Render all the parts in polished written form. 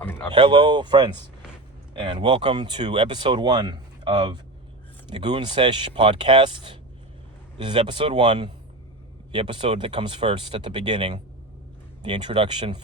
Hello, friends, and welcome to episode 1 of the Goon Sesh podcast. This is episode 1, the episode that comes first at the beginning, the introduction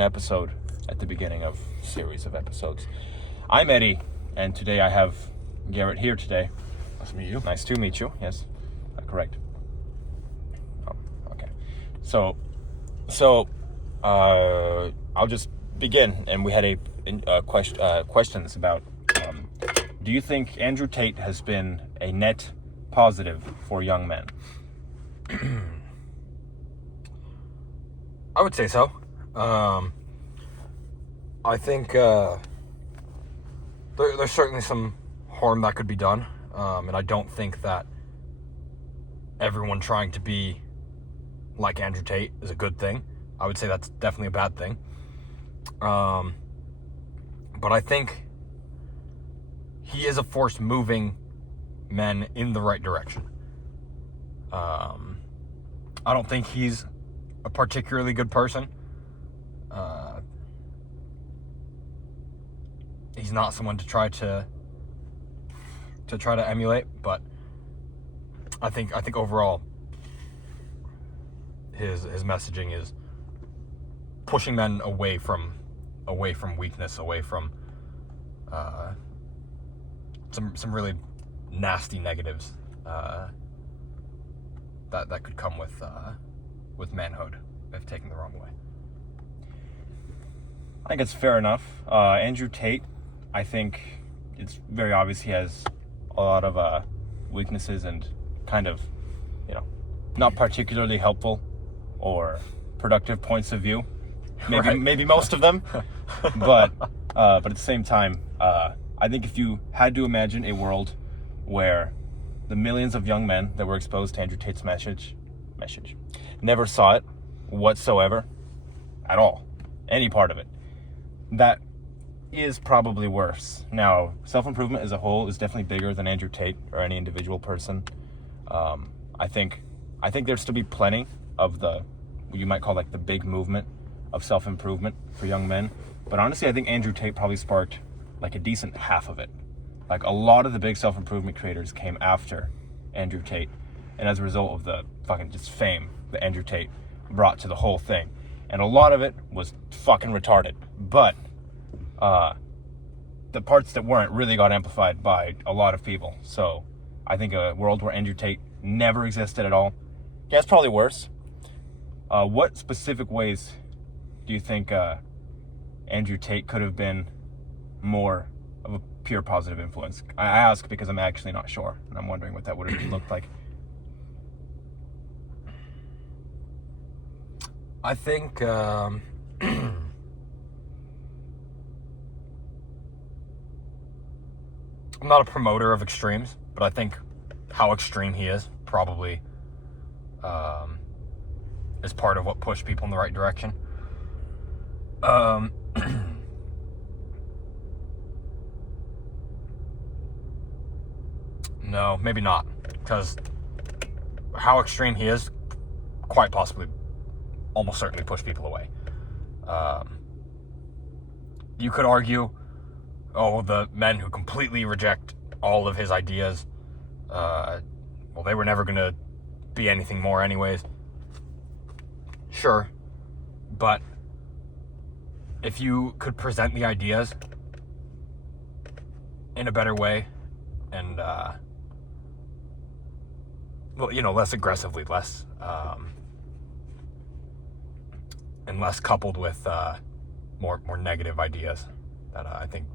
episode at the beginning of a series of episodes. I'm Eddie, and today I have Garrett here today. Nice to meet you. Nice to meet you, yes, correct. Oh, okay. So, I'll just begin, and we had questions about, do you think Andrew Tate has been a net positive for young men? I would say so. I think there's certainly some harm that could be done, and I don't think that everyone trying to be like Andrew Tate is a good thing. I would say that's definitely a bad thing. But I think he is a force moving men in the right direction. I don't think he's a particularly good person. He's not someone to try to emulate, but I think overall his messaging is pushing men away from weakness, away from some really nasty negatives that could come with manhood if taken the wrong way. I think it's fair enough. Andrew Tate, I think it's very obvious he has a lot of weaknesses and kind of, not particularly helpful or productive points of view. Maybe most of them, but at the same time, I think if you had to imagine a world where the millions of young men that were exposed to Andrew Tate's message never saw it whatsoever, at all, any part of it, that is probably worse. Now, self-improvement as a whole is definitely bigger than Andrew Tate or any individual person. I think there'd still be plenty of what you might call like the big movement of self-improvement for young men. But honestly, I think Andrew Tate probably sparked like a decent half of it. Like a lot of the big self-improvement creators came after Andrew Tate. And as a result of the fucking just fame that Andrew Tate brought to the whole thing. And a lot of it was fucking retarded. But the parts that weren't really got amplified by a lot of people. So I think a world where Andrew Tate never existed at all, yeah, it's probably worse. What specific ways do you think Andrew Tate could have been more of a pure positive influence? I ask because I'm actually not sure, and I'm wondering what that would have looked like. I think I'm not a promoter of extremes, but I think how extreme he is probably is part of what pushed people in the right direction. No, maybe not, because how extreme he is quite possibly almost certainly push people away. You could argue, the men who completely reject all of his ideas, they were never going to be anything more anyways. Sure, but if you could present the ideas in a better way and, less aggressively, less coupled with more negative ideas that I think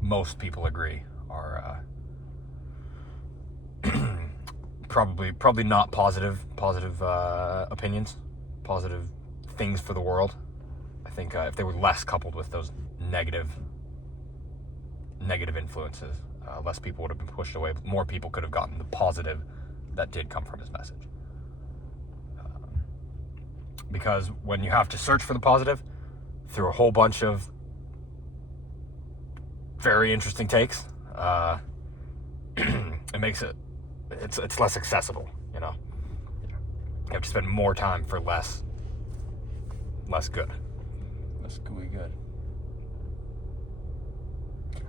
most people agree are probably not positive opinions, positive things for the world. I think if they were less coupled with those negative influences, less people would have been pushed away. More people could have gotten the positive that did come from his message. Because when you have to search for the positive through a whole bunch of very interesting takes, it makes it's less accessible, You have to spend more time for less good. That's gooey good.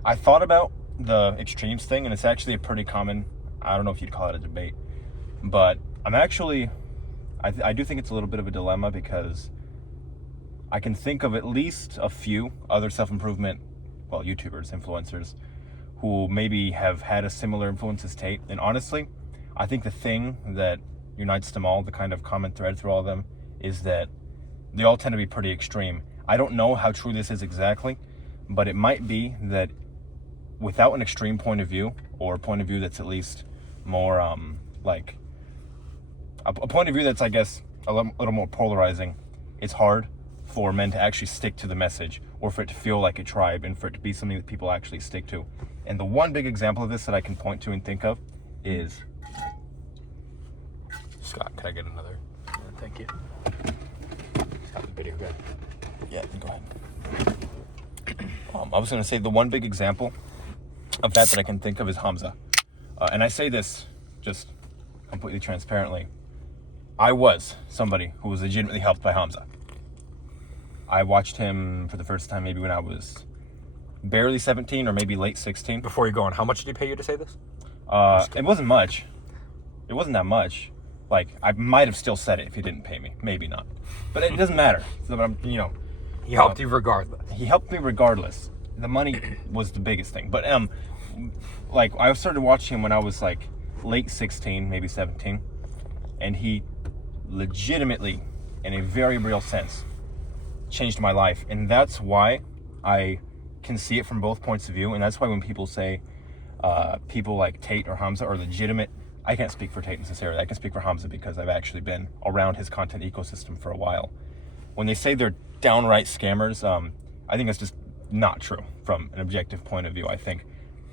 I thought about the extremes thing, and it's actually a pretty common, I don't know if you'd call it a debate, but I'm actually, I do think it's a little bit of a dilemma because I can think of at least a few other self-improvement, well, YouTubers, influencers, who maybe have had a similar influence as Tate. And honestly, I think the thing that unites them all, the kind of common thread through all of them, is that they all tend to be pretty extreme. I don't know how true this is exactly, but it might be that without an extreme point of view, or a point of view that's at least more like a point of view that's, I guess, a little more polarizing, it's hard for men to actually stick to the message, or for it to feel like a tribe, and for it to be something that people actually stick to. And the one big example of this that I can point to and think of is... Scott, can I get another? Yeah, thank you. Scott, the video guy. Yeah, go ahead. I was going to say the one big example of that I can think of is Hamza. And I say this just completely transparently. I was somebody who was legitimately helped by Hamza. I watched him for the first time maybe when I was barely 17 or maybe late 16. Before you go on, how much did he pay you to say this? It wasn't much. It wasn't that much. Like, I might have still said it if he didn't pay me. Maybe not. But it doesn't matter. So, He helped you regardless. He helped me regardless. The money was the biggest thing. But, like, I started watching him when I was, like, late 16, maybe 17. And he legitimately, in a very real sense, changed my life. And that's why I can see it from both points of view. And that's why when people say people like Tate or Hamza are legitimate, I can't speak for Tate necessarily. I can speak for Hamza because I've actually been around his content ecosystem for a while. When they say they're downright scammers, I think that's just not true from an objective point of view. I think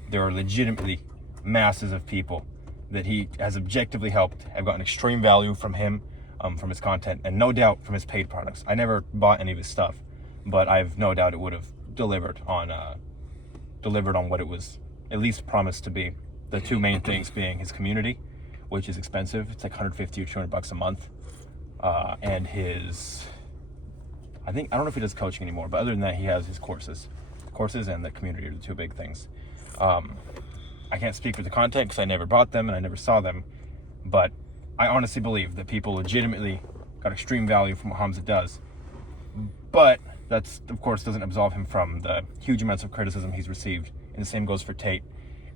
there are legitimately masses of people that he has objectively helped, have gotten extreme value from him, from his content, and no doubt from his paid products. I never bought any of his stuff, but I've no doubt it would have delivered on what it was at least promised to be. The two main things being his community, which is expensive. It's like $150 or $200 a month. And his, I don't know if he does coaching anymore, but other than that, he has his courses. Courses and the community are the two big things. I can't speak for the content because I never bought them and I never saw them, but I honestly believe that people legitimately got extreme value from what Hamza does. But that's, of course, doesn't absolve him from the huge amounts of criticism he's received. And the same goes for Tate.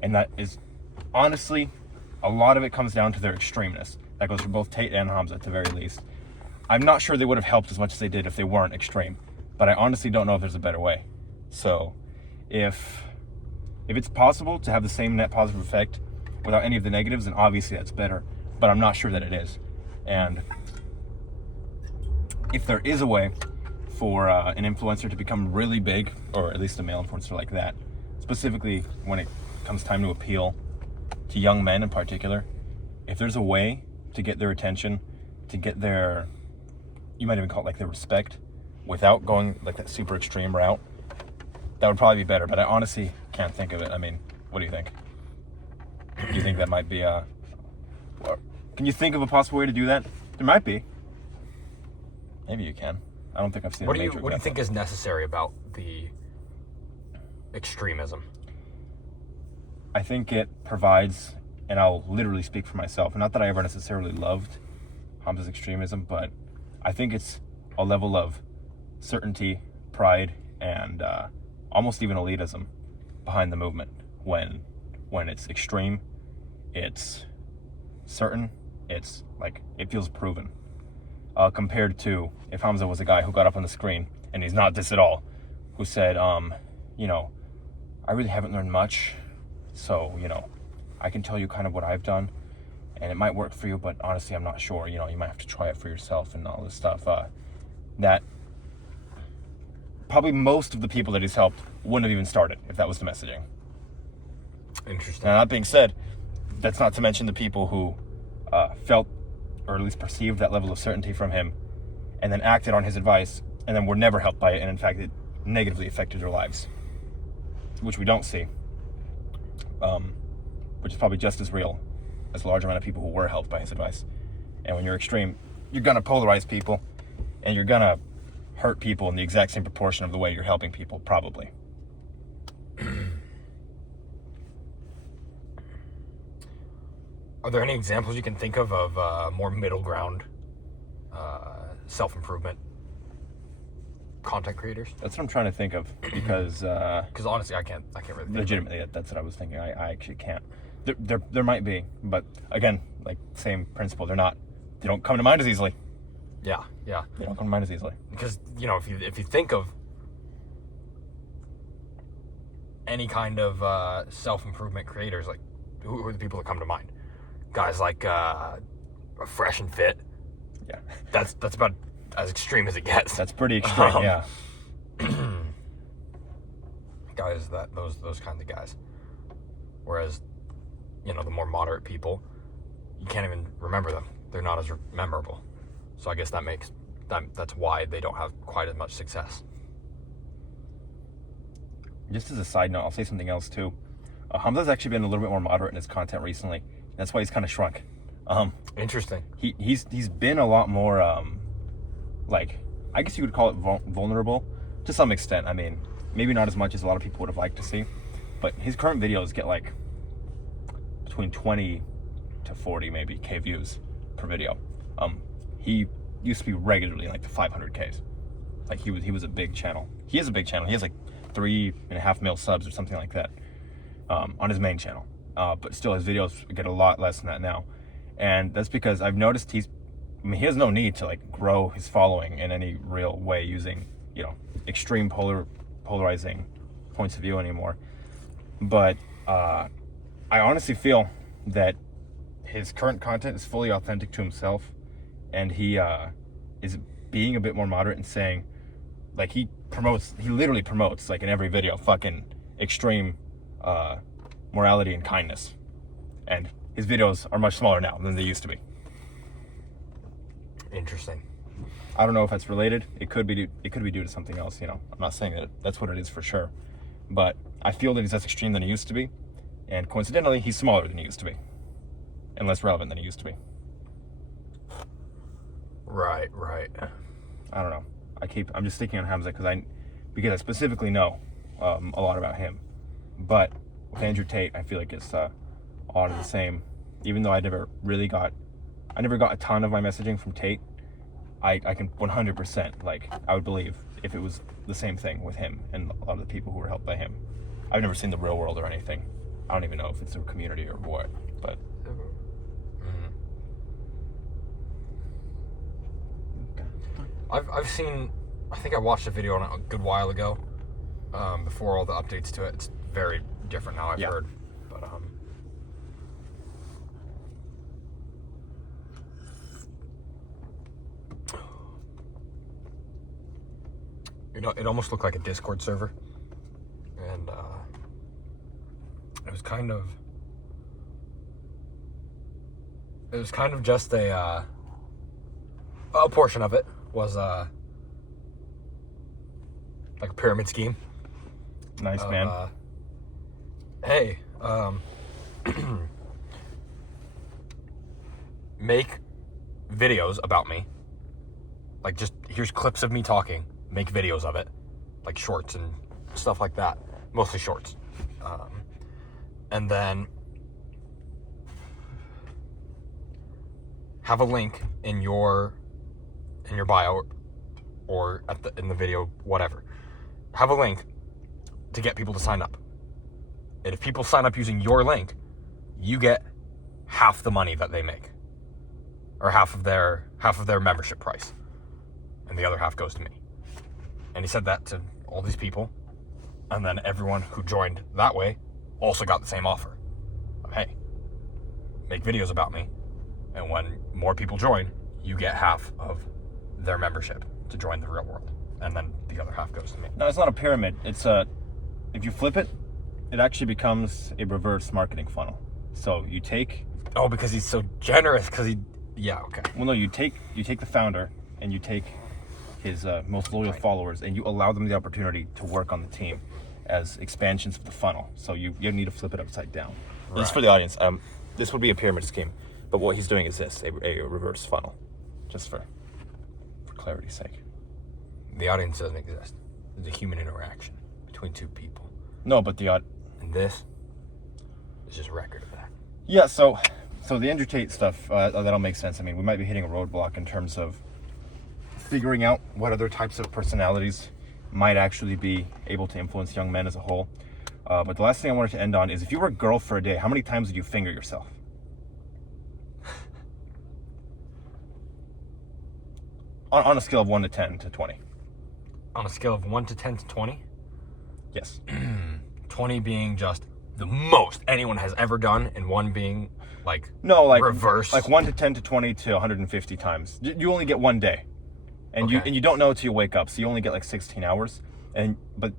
And that is, honestly, a lot of it comes down to their extremeness. That goes for both Tate and Hamza at the very least. I'm not sure they would have helped as much as they did if they weren't extreme, but I honestly don't know if there's a better way. So if it's possible to have the same net positive effect without any of the negatives, then obviously that's better, but I'm not sure that it is. And if there is a way for an influencer to become really big, or at least a male influencer like that, specifically when it comes time to appeal to young men in particular, if there's a way to get their attention, to get their, you might even call it like their respect, without going like that super extreme route, that would probably be better. But I honestly can't think of it. I mean, what do you think? Do you think that might be can you think of a possible way to do that? There might be. Maybe you can. I don't think I've seen What do you think is necessary about the extremism? I think it provides, and I'll literally speak for myself, not that I ever necessarily loved Hamza's extremism, but I think it's a level of certainty, pride, and almost even elitism behind the movement. When it's extreme, it's certain, it's like, it feels proven. Compared to if Hamza was a guy who got up on the screen, and he's not this at all, who said, I really haven't learned much, so, I can tell you kind of what I've done, and it might work for you, but honestly, I'm not sure. You might have to try it for yourself and all this stuff. That probably most of the people that he's helped wouldn't have even started if that was the messaging. Interesting. Now, that being said, that's not to mention the people who felt, or at least perceived, that level of certainty from him, and then acted on his advice, and then were never helped by it, and in fact, it negatively affected their lives, which we don't see, which is probably just as real as a large amount of people who were helped by his advice. And when you're extreme, you're gonna polarize people, and you're gonna hurt people in the exact same proportion of the way you're helping people, probably. Are there any examples you can think of more middle ground self-improvement content creators? That's what I'm trying to think of, because honestly, I can't really think legitimately, that's what I was thinking. I actually can't. There might be, but again, like, same principle. They don't come to mind as easily. Yeah. They don't come to mind as easily. Because, if you think of any kind of self-improvement creators, like, who are the people that come to mind? Guys like Fresh and Fit. Yeah. That's about as extreme as it gets. That's pretty extreme, yeah. Guys, those kinds of guys. Whereas, the more moderate people, you can't even remember them. They're not as memorable. So I guess that's why they don't have quite as much success. Just as a side note, I'll say something else too. Hamza's actually been a little bit more moderate in his content recently. That's why he's kind of shrunk. Interesting. He's been a lot more, like, I guess you would call it vulnerable to some extent. I mean, maybe not as much as a lot of people would have liked to see, but his current videos get like between 20 to 40 maybe K views per video. He used to be regularly in like the 500Ks. Like, he was a big channel. He is a big channel. He has like 3.5 mil subs or something like that on his main channel. But still, his videos get a lot less than that now. And that's because I've noticed he has no need to like grow his following in any real way using, extreme polarizing points of view anymore. But I honestly feel that his current content is fully authentic to himself, and he is being a bit more moderate and saying, like, he literally promotes, like, in every video, fucking extreme morality and kindness. And his videos are much smaller now than they used to be. Interesting. I don't know if that's related. It could be due to something else. I'm not saying that that's what it is for sure, but I feel that he's less extreme than he used to be, and coincidentally, he's smaller than he used to be, and less relevant than he used to be. Right. I don't know. I'm just sticking on Hamza because I specifically know a lot about him, but with Andrew Tate, I feel like it's a lot of the same. Even though I never got a ton of my messaging from Tate, I can 100%, like, I would believe if it was the same thing with him and a lot of the people who were helped by him. I've never seen The Real World or anything. I don't even know if it's a community or what, but... I've seen, I think I watched a video on it a good while ago, before all the updates to it. It's very different now, I've heard, but it almost looked like a Discord server, and it was kind of just a portion of it was like a pyramid scheme. Nice, man. Hey, make videos about me. Like, just here's clips of me talking. Make videos of it, like shorts and stuff like that. Mostly shorts. And then have a link in your bio or in the video, whatever. Have a link to get people to sign up. And if people sign up using your link, you get half the money that they make, or half of their membership price, and the other half goes to me. And he said that to all these people, and then everyone who joined that way also got the same offer of, hey, make videos about me, and when more people join, you get half of their membership to join the real world, and then the other half goes to me. No, it's not a pyramid. It's if you flip it, it actually becomes a reverse marketing funnel. So you take... Oh, because he's so generous, yeah, okay. Well, no, you take the founder, and you take his most loyal followers, and you allow them the opportunity to work on the team as expansions of the funnel. So you need to flip it upside down. Right. Just for the audience, this would be a pyramid scheme, but what he's doing is this, a reverse funnel, just for clarity's sake. The audience doesn't exist. There's a human interaction between two people. No, but And this is just a record of that. Yeah, so the Andrew Tate stuff, that'll make sense. I mean, we might be hitting a roadblock in terms of figuring out what other types of personalities might actually be able to influence young men as a whole. But the last thing I wanted to end on is, if you were a girl for a day, how many times would you finger yourself? on a scale of 1 to 10 to 20. On a scale of 1 to 10 to 20? Yes. 20 being just the most anyone has ever done, and 1 being like reverse. Like 1 to 10 to 20 to 150 times. You only get one day, and Okay. you don't know until you wake up. So you only get like 16 hours. But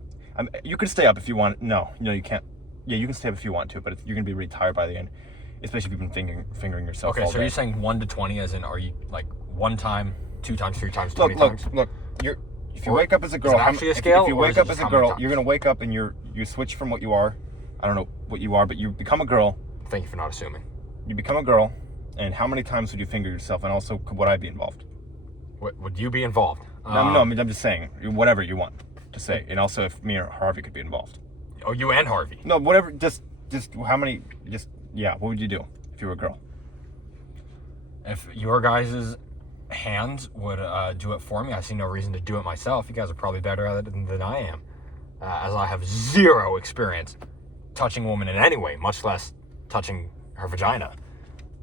you can stay up if you want. No, you can't. Yeah, you can stay up if you want to, but you're gonna be really tired by the end, especially if you've been fingering yourself. Okay, all so day. you're saying 1 to 20, as in, are you like 1 time, 2 times, 3 times, 20 times? Look. If you wake up as a girl, Is it actually a scale, if you or wake is it up just as a how many girl, times? you're gonna wake up and you switch from what you are. I don't know what you are, but you become a girl. Thank you for not assuming. You become a girl, and how many times would you finger yourself? And also, would I be involved? Would you be involved? No, I mean, I'm just saying, whatever you want to say. And also, if me or Harvey could be involved. Oh, you and Harvey. No, whatever, just how many, what would you do if you were a girl? If your guys' hands would do it for me, I see no reason to do it myself. You guys are probably better at it than I am, as I have zero experience touching a woman in any way, much less touching her vagina.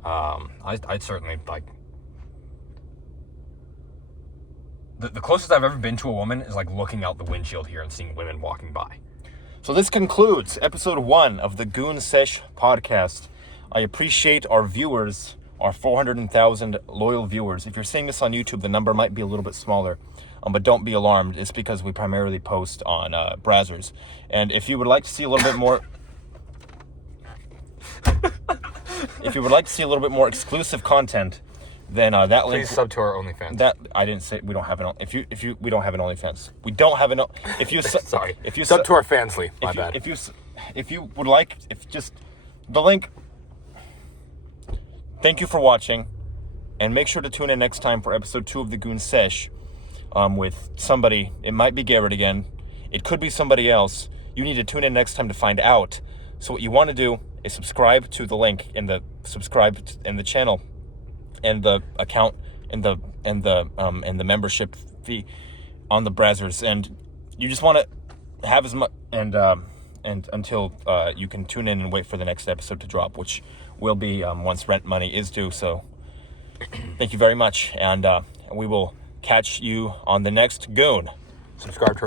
I'd certainly like. The closest I've ever been to a woman is like looking out the windshield here and seeing women walking by. So this concludes episode 1 of the Goon Sesh podcast. I appreciate our viewers, our 400,000 loyal viewers. If you're seeing this on YouTube, the number might be a little bit smaller, but don't be alarmed. It's because we primarily post on browsers. And if you would like to see a little bit more, exclusive content, then that link. Please sub to our OnlyFans. That I didn't say we don't have an. We don't have an OnlyFans. We don't have an. If you Sorry. If you sub to our Fansly. My bad. If you would like, the link. Thank you for watching, and make sure to tune in next time for episode 2 of the Goon Sesh, with somebody. It might be Garrett again. It could be somebody else. You need to tune in next time to find out. So what you want to do is subscribe to the link in the channel, and the account, and the membership fee on the browsers, and you just want to have as much and until you can tune in and wait for the next episode to drop, which will be once rent money is due. So thank you very much, and we will catch you on the next Goon. Subscribe to our